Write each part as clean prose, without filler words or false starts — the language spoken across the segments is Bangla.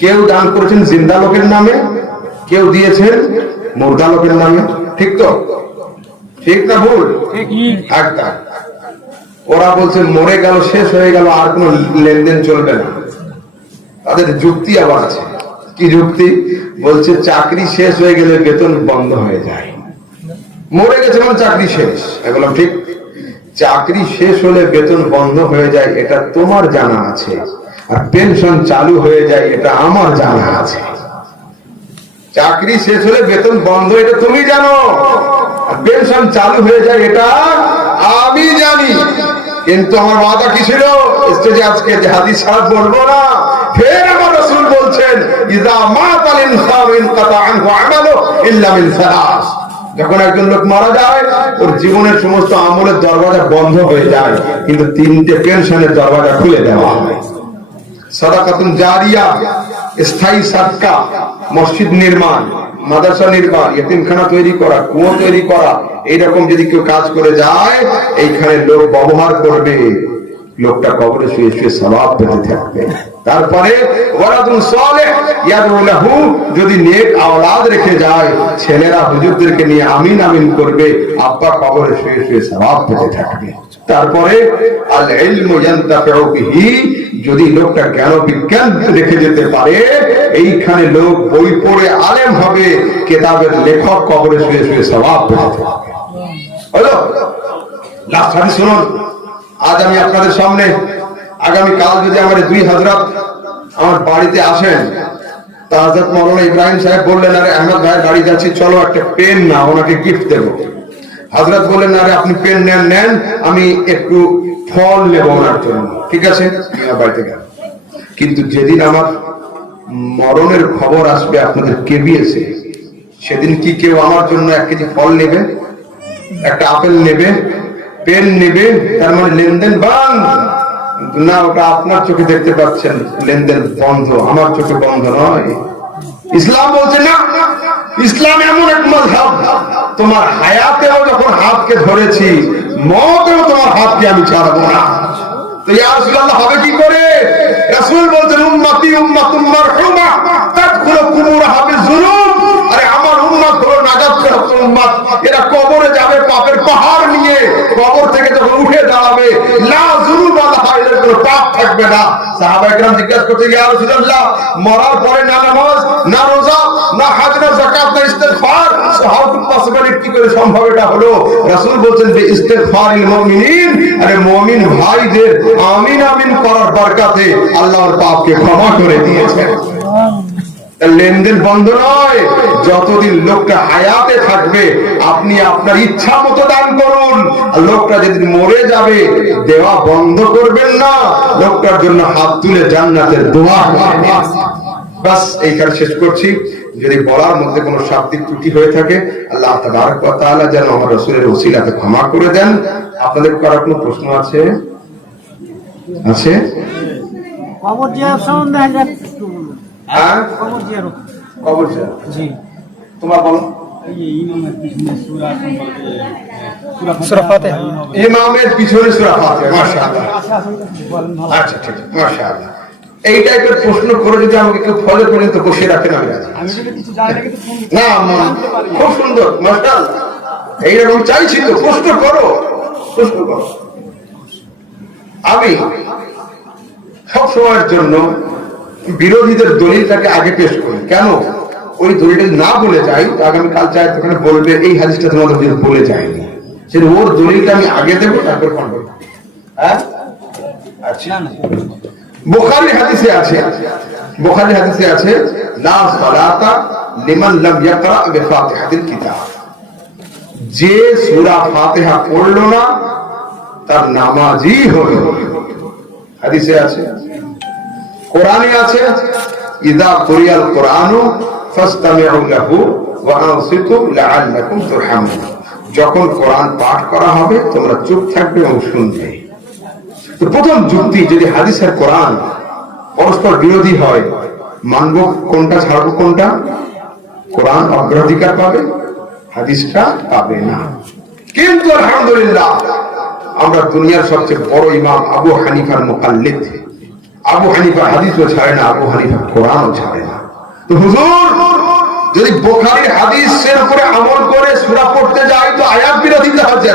কেউ দান করেছেন জিন্দা লোকের নামে, কেউ দিয়েছেন মুর্দা লোকের নামে। ঠিক তো? ঠিক না ভুল? একদম। ওরা বলছে মরে গেল, শেষ হয়ে গেল, আর কোন লেনদেন চলবে না। তাদের যুক্তি আবার আছে। কি যুক্তি? বলছে চাকরি শেষ হয়ে গেলে বেতন বন্ধ হয়ে যায়। মরে গেছে মানে চাকরি শেষ। বললাম ঠিক। চাকরি শেষ হলে বেতন বন্ধ হয়ে যায় এটা তোমার জানা আছে, আর পেনশন চালু হয়ে যায় এটা আমার জানা আছে। চাকরি শেষ হলে বেতন বন্ধ এটা তুমি জানো, আর পেনশন চালু হয়ে যায় এটা আমি জানি। কিন্তু আমার ওয়াদা কি ছিল স্টেজে আজকে যে হাদিস ছাড়া বলবো না। ফের আমার রাসূল বলছেন ইযা মাতাল ইনসানু ইনকাতা আনহু আমালু ইল্লা মিন সালাস। যখন একজন লোক মারা যায় ওর জীবনের সমস্ত আমলের দরজা বন্ধ হয়ে যায়, কিন্তু তিনটে পেনশনের দরজা খুলে দেওয়া হয়। সাদাকাতুন জারিয়া, স্থায়ী সাদকা, মসজিদ নির্মাণ, মাদ্রাসা নির্মাণ, ইতিমখানা তৈরি করা, কুয়ো তৈরি করা, এইরকম যদি কেউ কাজ করে যায় এইখানে লোক ব্যবহার করবে, লোকটা কবরে শুয়ে শুয়ে সওয়াব পেতে থাকবে। তারপরে ওয়ালাদুন সালেহ ইয়াদউ লাহু, যদি নেক আওলাদ রেখে যায় ছেলেরা হুজুরদেরকে নিয়ে আমিন আমিন করবে, আব্বা কবরে শুয়ে শুয়ে সওয়াব পেতে থাকবে। তারপরে আল ইলমু ইয়ানতাফিউ বিহি, যদি লোকটা জ্ঞান বিজ্ঞান রেখে যেতে পারে, এইখানে লোক বই পড়ে আলেম হবে, কিতাবের লেখক কবরে শুয়ে শুয়ে সওয়াব পেতে থাকবে। হলো লাস্ট হাদিস শুনুন। আজ আমি আপনাদের সামনে, আগামী কাল যদি আমার দুই হযরত আমার বাড়িতে আসেন, তা হযরত মাওলানা ইব্রাহিম সাহেব বললেন আরে আহমদ ভাই বাড়ি যাচ্ছি, চলো একটা পেন না ওনাকে গিফট দেবো। হযরত বললেন আরে আপনি পেন নেন, আমি একটু ফল নেব ওনার জন্য। ঠিক আছে, বাড়িতে গেল। কিন্তু যেদিন আমার মরণের খবর আসবে আপনাদের কেবিএসে, সেদিন কি কেউ আমার জন্য 1 কেজি ফল নেবে, একটা আপেল নেবে, পেন নেবে? তার মানে লেনদেন বন্ধ না। ওটা আপনার চোখে দেখতে পাচ্ছেন লেনদেন বন্ধ, আমার চোখে বন্ধ নয়। ইসলাম বলছে না, ইসলাম এমন এক মাযহাব, তোমার হায়াতেও যখন হাতকে ধরেছি, মওতেও তোমার হাতকে আমি ছাড়বো না। তো ইয়া রাসূলুল্লাহ হবে কি করে? রাসূল বলছেন উম্মতি উম্মাতুম মারহুমা তাদখুলু কুবুরহা বিযুনুব। আরে আমার উম্মত হলো নাজাত প্রাপ্ত উম্মত, এরা কবরে যাবে পাপের পাহাড় নিয়ে, কবর থেকে যখন উঠে দাঁড়াবে লা যুনুব লাহা, এর কোনো পাপ থাকবে না। সাহাবায়ে কেরাম জিজ্ঞাসা করতে, ইয়া রাসূলুল্লাহ মরার পরে না নামাজ, না রোজা, না হজ, না যাকাত, না ইস্তিগফার, হাউ টু পসিবল, কি করে সম্ভব এটা হলো? রাসূল বলছেন যে ইস্তিগফারিল মুমিনিন, আরে মুমিন ভাইদের আমিন আমিন করার বরকতে আল্লাহর পাপকে ক্ষমা করে দিয়েছেন। লেনদেন বন্ধ নয়, যতদিন লোকটা হায়াতে থাকবে আপনি আপনার ইচ্ছা মতো দান করুন। লোকটা যেদিন মরে যাবে দেওয়া বন্ধ করবেন না, লোকটার জন্য হাত তুলে জান্নাতের দোয়া করবেন। বাস এইখানে শেষ করছি। যদি বলার মধ্যে কোনো শাব্দিক ত্রুটি হয়ে থাকে আল্লাহ তাবারক ওয়া তাআলা যেন আমার রাসূলের ওসিলাতে ক্ষমা করে দেন। আপনাদের কারো কোনো প্রশ্ন আছে? আছে? কবর জিয়ারত সম্বন্ধে হযরত হ্যাঁ, কবর জিয়ারত। কবর জিয়ারত জি, তোমরা বলো। ইমামের পিছনে সূরা ফাতিহা। ইমামের পিছনে সূরা ফাতিহা, মাশাআল্লাহ। আচ্ছা ঠিক আছে, মাশাআল্লাহ। এই টাইপের প্রশ্ন করে যদি আমাকে কেউ ফলো পর্যন্ত বসিয়ে রাখেন আমি রাজি। আমি যদি কিছু জানি না কিন্তু না, খুব সুন্দর, মাশাআল্লাহ। এইরকম চাইছি তো, প্রশ্ন করো, প্রশ্ন করো। আমি সব সময়ের জন্য বিরোধীদের দলিলটাকে আগে পেশ করি। কেন? ওই দলিলটা না বলে যাই আগামী কাল চাই ওখানে বলবে এই হাদিসটা তোমাদের বলে যায়নি, সেটা ওর দলিলটা আমি আগে দেবো, তারপর খণ্ডন। হ্যাঁ, আচ্ছা। বুখারী হাদিসে আছে, বুখারী হাদিসে আছে লা সালাতা লিমান লাম ইয়াকরা বিফাতিহাতিল কিতাব। যে সূরা ফাতিহা পড়লো না তার নামাজই হলো। হাদিসে আছে, কোরআনে আছে ইযা কুরিয়াল কুরআনু ফাসতামিউ লাহু ওয়া আনসিতু লাআল্লাকুম তুরহামুন। যখন কোরআন পাঠ করা হবে তোমরা চুপ থাকবে এবং শুনবে। তো প্রথম যুক্তি, যদি হাদিস আর কোরআন পরস্পর বিরোধী হয় মানব কোনটা, ছাড়বো কোনটা? কোরআন অগ্রাধিকার পাবে, হাদিসটা পাবে না। কিন্তু আলহামদুলিল্লাহ আমরা দুনিয়ার সবচেয়ে বড় ইমাম আবু হানিফার মুকাল্লিদ আবু হানিফা হাদিসও ছাড়ে না, আবু হানিফা কোরআনও ছাড়ে না। তো হুজুর যদি বুখারীর হাদিসের উপরে আমল করে সূরা পড়তে যায় তো আয়াত বিরোধিতা হচ্ছে।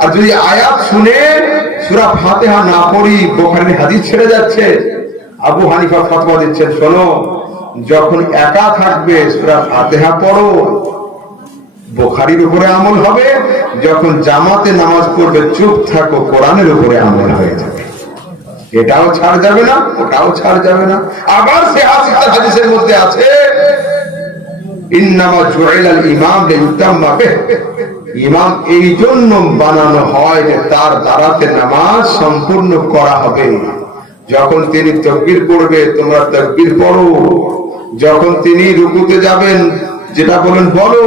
আর যদি আয়াত শুনে সূরা ফাতিহা না পড়ি বুখারীর হাদিস ছেড়ে যাচ্ছে। আবু হানিফা ফতোয়া দিচ্ছেন, শোনো, যখন একা থাকবে সূরা ফাতিহা পড়ো, বুখারীর উপরে আমল হবে। যখন জামাতে নামাজ পড়বে চুপ থাকো, কোরআনের উপরে আমল হয়ে যাবে। এটাও ছাড় যাবে না, ওটাও ছাড় যাবে না। আবার সে হাদিসের মধ্যে আছে, ইন্নামা জুইলাল ইমাম লিইউতাম্মা বিহি, ইমাম এই জন্য বানানো হয় যে তার দ্বারাতে নামাজ সম্পূর্ণ করা হবে। যখন তিনি তাকবীর পড়বে তোমরা তাকবীর পড়ো, যখন তিনি রুকুতে যাবেন যেটা বলেন বলো,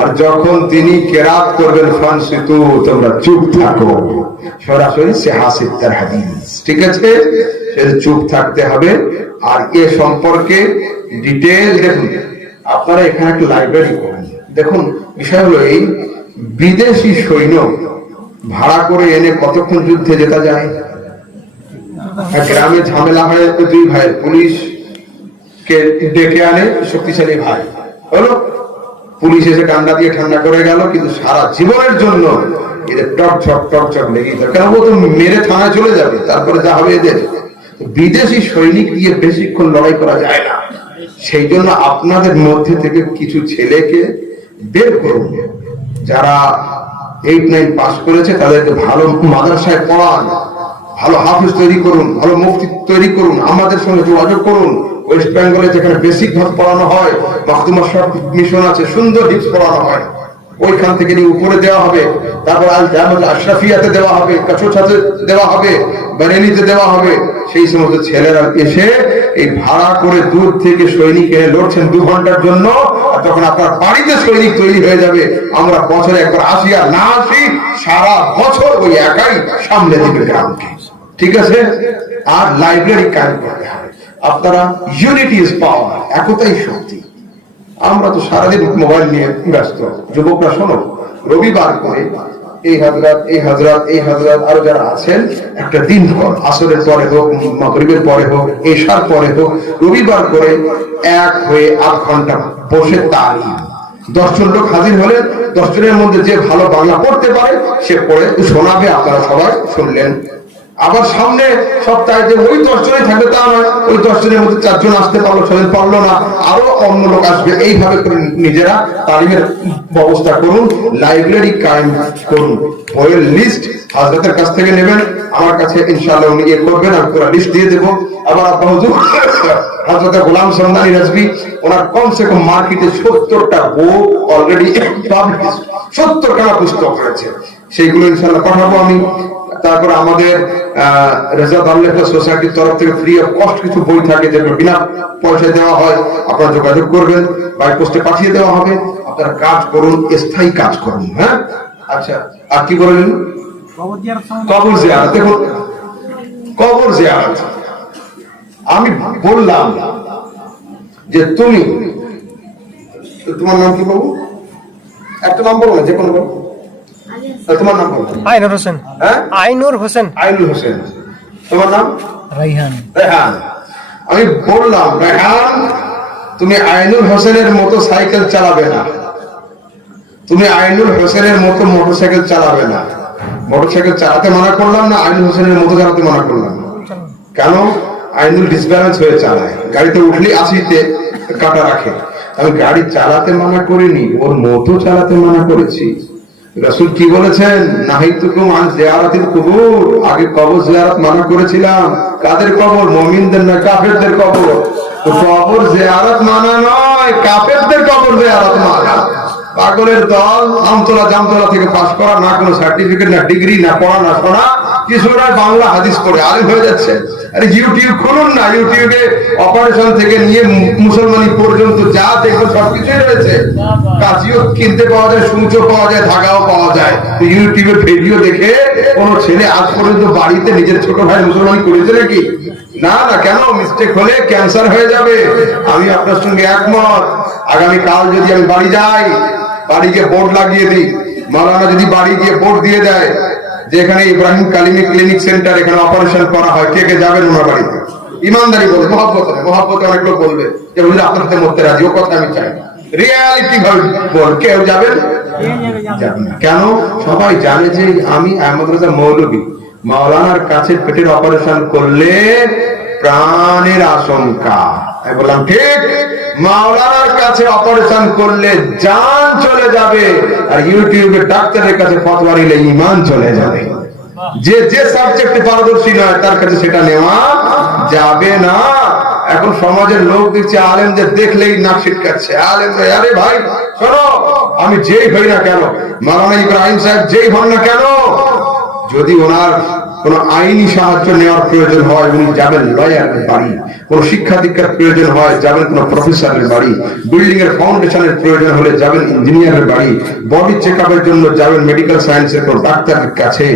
আর যখন তিনি কেরাত করবেন ফানসিতু তোমরা চুপ থাকো। সরাসরি সিহাসিত্তার হাদিস, ঠিক আছে? সেটা চুপ থাকতে হবে। আর এ সম্পর্কে ডিটেইল দেখুন, আপনারা এখানে একটা লাইব্রেরি করেন। দেখুন বিষয় হলো এই, বিদেশি সৈন্য ভাড়া করে এনে কতক্ষণ যুদ্ধে যেতে যায়। গ্রামে ঝামেলা হয় তো দুই ভাই পুলিশ কে ডেকে আনে, শক্তিশালী ভাই হলো, পুলিশ এসে কান্না দিয়ে ঠান্ডা করে গেল, কিন্তু সারা জীবনের জন্য এদের টক ঝক লেগে যাবে। কেন, ও তো মেরে থানায় চলে যাবে, তারপরে যা হবে এদের। বিদেশি সৈনিক দিয়ে বেশিক্ষণ লড়াই করা যায় না। সেই জন্য আপনাদের মধ্যে থেকে কিছু ছেলেকে বের করুন, যারা 8-9 পাস করেছে তাদেরকে ভালো মাদ্রাসায় পড়ান, ভালো হাফিজ তৈরি করুন, ভালো মুফতি তৈরি করুন, আমাদের সঙ্গে যোগাযোগ করুন। ওয়েস্ট বেঙ্গলে যেখানে বেসিক ভাবে পড়ানো হয়, মাখদুমা সব মিশন আছে, সুন্দর হিপস পড়ানো হয়, ওইখান থেকে নিয়ে উপরে দেওয়া হবে। তারপর আল জামিয়া আশরাফিয়াতে দেওয়া হবে, কাছুছাতে দেওয়া হবে, বেরেলিতে দেওয়া হবে। সেই সমস্ত ছেলেরা এসে এই ভাড়া করে দূর থেকে সৈনিক এনে লড়ছেন 2 ঘন্টার জন্য, আর তখন আপনার বাড়িতে সৈনিক তৈরি হয়ে যাবে। আমরা বছরে একবার আসি আর না আসি, সারা বছর ওই একাই সামলে দেবে গ্রামকে, ঠিক আছে? আর লাইব্রেরি কায়েম করতে হবে। আপনারা ইউনিটি ইজ পাওয়ার, একতাই শক্তি। আমরা তো সারাদিন মোবাইল নিয়ে ব্যস্ত। যুবকরা শোনো, রবিবার করে এই হাজরাত আরো যারা আছেন একটা দিন পর, আসরের পরে হোক, মাগরিবের পরে হোক, এশার পরে হোক, রবিবার করে এক হয়ে 8 ঘন্টা বসে তালিম। 10 জন লোক হাজির হলেন, 10 জনের মধ্যে যে ভালো বাংলা পড়তে পারে সে পড়ে শোনাবে, আপনারা সবাই শুনলেন। আবার সামনে সপ্তাহে যে ওই 10 জনই থাকবে তা নয়, ওই 10 জনের মধ্যে 4 জন আসতে পারলো, 6 জন পারলো না, আরো অন্য লোক আসবে। এইভাবে করে নিজেরা তালিমের ব্যবস্থা করুন, লাইব্রেরি কায়েম করুন। বইয়ের লিস্ট হাজরাতের কাছ থেকে নেবেন, আমার কাছে ইনশাআল্লাহ উনি ইয়ে করবেন, আমি পুরো লিস্ট দিয়ে দেবো। আবার আব্বা হুজুর হযরত গোলাম সন্দানি রাজভী, ওনার কমসে কম মার্কেটে 70টা বই অলরেডি পাবলিশ, 70খানা পুস্তক রয়েছে, সেইগুলো ইনশাআল্লাহ পাঠাবো আমি। তারপরে আমাদের রেজা দাল্লেফা সোসাইটির তরফ থেকে ফ্রি অফ কস্ট কিছু বই থাকে, যেগুলো বিনা পয়সায় দেওয়া হয়। আপনারা যোগাযোগ করবেন, বাই পোস্টে পাঠিয়ে দেওয়া হবে। আপনারা কাজ করুন, স্থায়ী কাজ করুন। হ্যাঁ, আচ্ছা, আর কি বললেন? কবর জিয়ারত। দেখুন, কবর জিয়ারত আমি বললাম যে তোমার নাম কি বাবু? একটা নাম বলো না, যে কোনো বলো। তোমার নাম বলো। আইনুর হোসেন। হ্যাঁ, আইনুর হোসেন। আইনুর হোসেন। তোমার নাম? রাইহান। রেহান। আমি বললাম, রেহান, তুমি আইনুর হোসেনের মতো সাইকেল চালাবে না, তুমি আইনুর হোসেনের মতো মোটরসাইকেল চালাবে না। মোটরসাইকেল চালাতে মানা করলাম না, আইনুল হোসেনের মতো চালাতে মানা করলাম। কেন? আইনুল ডিসব্যালেন্স হয়ে চালায়, গাড়িতে উঠলে 80-তে কাটা রাখে। আমি গাড়ি চালাতে মানা করিনি, ওর মতো চালাতে মানা করেছি। রাসূল কি বলেছেন? নাহিতুকুম আন জিয়ারাতিল কুবুর, আগে কবর জিয়ারত মানা করেছিলাম। কাদের কবর? মুমিনদের না কাফেরদের কবর? তো কবর জিয়ারত মানা নয়, কাফেরদের কবর জিয়ারত মানা। পাগলের দল, জামতলা থেকে পাস করা, না কোনো সার্টিফিকেট, না ডিগ্রি, না পড়া, না শোনা, কিছুটা বাংলা হাদিস পড়ে আলেম হয়ে যাচ্ছে। আরে ইউটিউব খুলুন না, ইউটিউবে অপারেশন থেকে নিয়ে মুসলমানি পর্যন্ত যা দেখবেন সবকিছুই রয়েছে। কাঁচিও কিনতে পাওয়া যায়, সূচও পাওয়া যায়, ধাগাও পাওয়া যায়। ইউটিউবে ভিডিও দেখে কোন ছেলে আজ পর্যন্ত বাড়িতে নিজের ছোট ভাই মুসলমানি করেছে নাকি? না না, কেন? মিস্টেক হলে ক্যান্সার হয়ে যাবে। আমি আপনার সঙ্গে একমত। আগামীকাল যদি আমি বাড়ি যাই, বাড়ি গিয়ে বোর্ড লাগিয়ে দিই, মাওলানা যদি বাড়ি গিয়ে বোর্ড দিয়ে দেয় যেখানে ইব্রাহিম কালিমি ক্লিনিক সেন্টার, এখানে অপারেশন করা হয়, কে কে যাবেন ওনার বাড়িতে? ইমানদারি বলে, মহব্বতে অনেক লোক বলবে যে হুজুর আপনার সাথে মরতে রাজি, ও কথা আমি চাই না। রিয়ালিটি ভাবে বল, কেউ যাবেন? যাবেন না। কেন? সবাই জানে যে আমি আহমদ রাজা মৌলভী, মাওলানার কাছে পেটের অপারেশন করলে প্রাণের আশঙ্কা। আমি বললাম ঠিক, মাওলানার কাছে অপারেশন করলে জান চলে যাবে, আর ইউটিউবে ডাক্তারের কাছে ফতোয়া নিলে ঈমান চলে যাবে। যে যে সাবজেক্টে পারদর্শী নয় তার কাছে সেটা নেওয়া যাবে না। এখন সমাজের লোক দেখছে আলেমদের দেখলেই নাক ছিটকাচ্ছে। আলেম আরে ভাই শোনো, আমি যেই হই না কেন, মাওলানা ইব্রাহিম সাহেব যেই হন না কেন, যদি ওনার কোন আইনি সাহায্য নেওয়ার প্রয়োজন হয় উনি যাবেন লয়ারের বাড়ি, কোন শিক্ষা দীক্ষার প্রয়োজন হয় যাবেন কোন প্রফেসরের বাড়ি, বিল্ডিং এর ফাউন্ডেশনের প্রয়োজন হলে যাবেন ইঞ্জিনিয়ারের বাড়ি, বডি চেক আপের জন্য যাবেন মেডিকেল সায়েন্সের কোন ডাক্তারের কাছে।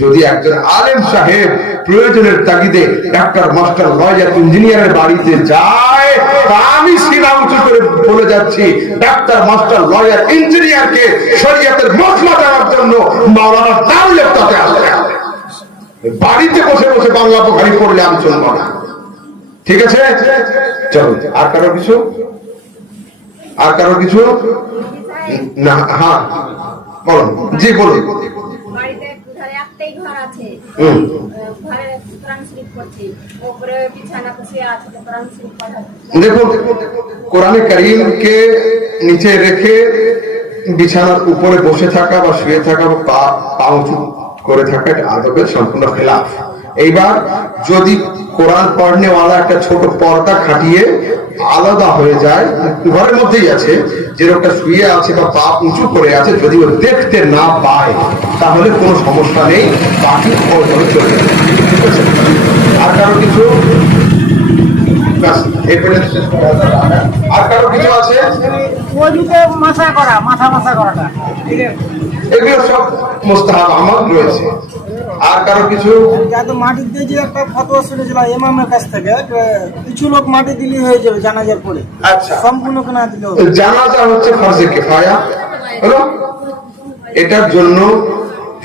যদি একজন আলেম সাহেব প্রয়োজনের তাগিদে ডাক্তার, মাস্টার, লয়ার, ইঞ্জিনিয়ারের বাড়িতে যায়, তা আমি সিনা উঁচু করে বলে যাচ্ছি, ডাক্তার, মাস্টার, লয়ার, ইঞ্জিনিয়ারকে শরীয়তের মসলা দেওয়ার জন্য মাওলানা নাম লেখতে আসবে। বাড়িতে বসে বসে বাংলা বোখারি পড়লে আমি চলবো না। ঠিক আছে, চলো। আর কারো কিছু? আর কারো কিছু না? হ্যাঁ বলুন। জি বলুন। বাড়িতে ঘরে একটাই ঘর আছে, ঘরে কোরআন শরীফ পড়ছি, উপরে বিছানা শুয়ে আছে, কোরআন শরীফ পড়া। দেখুন, কোরআনে কারীমকে নিচে রেখে বিছানার উপরে বসে থাকা বা শুয়ে থাকা বা পা উঁচু করে থাকা এটা আদবের সম্পূর্ণ খেলাফ। এইবার যদি কোরআন পড়নেওয়ালা একটা ছোট পর্দা খাটিয়ে আলাদা হয়ে যায়, ঘরের মধ্যেই আছে, যে লোকটা শুয়ে আছে বা পা উঁচু করে আছে, যদি ও দেখতে না পায় তাহলে কোনো সমস্যা নেই, বাকি ওইভাবে চলে যাবে। ঠিক আছে? আর কারো কিছু? আর কারো কিছু আছে? ওইদিকে মাথা করা, মাথা করাটা এগুলো সব মুস্তাহাব আমল রয়েছে। আর কারো কিছু? যাতে মাটি দিয়ে যে একটা ফতোয়া শুনেছিলাম ইমামের কাছ থেকে, কিছু লোক মাটি দিলে হয়ে যাবে জানাজার পরে। আচ্ছা, সম্পূর্ণ না দিলেও জানাজা হচ্ছে ফরজে কিফায়া হলো। এটার জন্য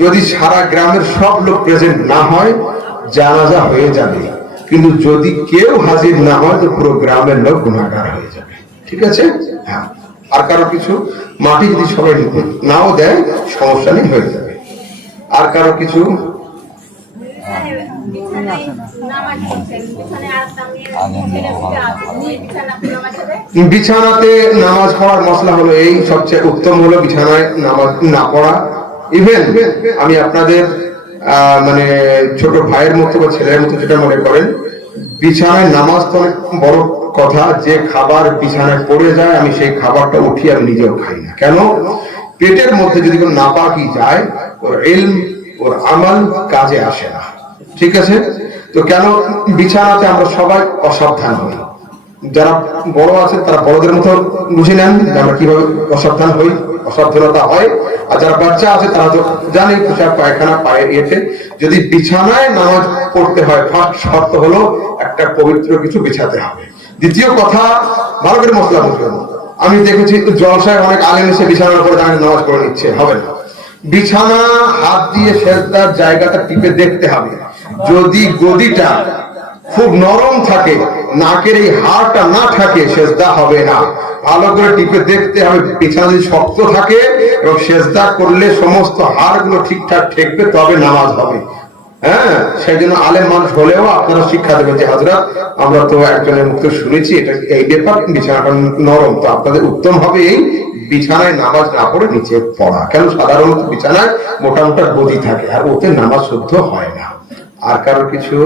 যদি সারা গ্রামের সব লোক প্রেজেন্ট না হয় জানাজা হয়ে যাবে, কিন্তু যদি কেউ হাজির না হয় তো পুরো গ্রামের লোক গুনাহগার হয়ে যাবে। ঠিক আছে? হ্যাঁ। আর কারো কিছু? মাটি যদি সবাই নাও দেয় সমস্যা নেই, হয়ে যাবে। আর কারো কিছু? বিছানায় নামাজ পড়ছেন, বিছানায় আর সামনে ছেলে শুয়ে আছে, বিছানা নামাজ হবে। বিছানাতে নামাজ পড়ার মশলা হলো এই, সবচেয়ে উত্তম হলো বিছানায় নামাজ না পড়া। ইভেন আমি আপনাদের মানে ছোট ভাইয়ের মতো বা ছেলের মতো যেটা মনে করেন, বিছানায় নামাজ তো অনেক বড় কথা, যে খাবার বিছানায় পড়ে যায় আমি সেই খাবারটা উঠিয়ে আমি নিজেও খাই না। কেন? পেটের মধ্যে যদি কোনো নাপাকি যায়, ওর ইলম, ওর আমল কাজে আসে না। ঠিক আছে? তো কেন বিছানাতে আমরা সবাই অসাবধান হই? যারা বড় আছে তারা বড়দের মতো বুঝে নেন যে আমরা কিভাবে অসাবধান হই, অসাবধানতা হয়। আর যারা বাচ্চা আছে তারা তো জানে পোশাক পায়খানা পায়ে এসে যদি বিছানায় নামাজ পড়তে হয়, ফার্স্ট শর্ত হলো একটা পবিত্র কিছু বিছাতে হবে। দ্বিতীয় কথা, ভালো করে মশলা বুঝবেন। আমি দেখেছি জলসায় অনেক আলেম এসে বিছানার উপরে দাঁড়িয়ে নামাজ পড়ে নিচ্ছে, হবে না। বিছানা হাত দিয়ে সেজদার জায়গাটা টিপে দেখতে হবে। যদি গদিটা খুব নরম থাকে, নাকের এই হাড়টা না থাকে, সেজদা হবে না। ভালো করে টিপে দেখতে হবে। বিছানা যদি শক্ত থাকে এবং সেজদা করলে সমস্ত হাড়গুলো ঠিকঠাক ঠেকবে, তবে নামাজ হবে। হ্যাঁ, সেই জন্য আলেম মানুষ হলেও আপনারা শিক্ষা দেবেন যে হাজরাত আমরা তো একজনের মুখে শুনেছি এটা এই ব্যাপার, বিছানাটা নরম, তো আপনাদের উত্তম হবে এই বিছানায় নামাজ না পড়ে নিচে পড়া। কেন? সাধারণত বিছানায় মোটা মোটা গদি থাকে আর ওতে নামাজ শুদ্ধ হয় না। আর কারো কিছু?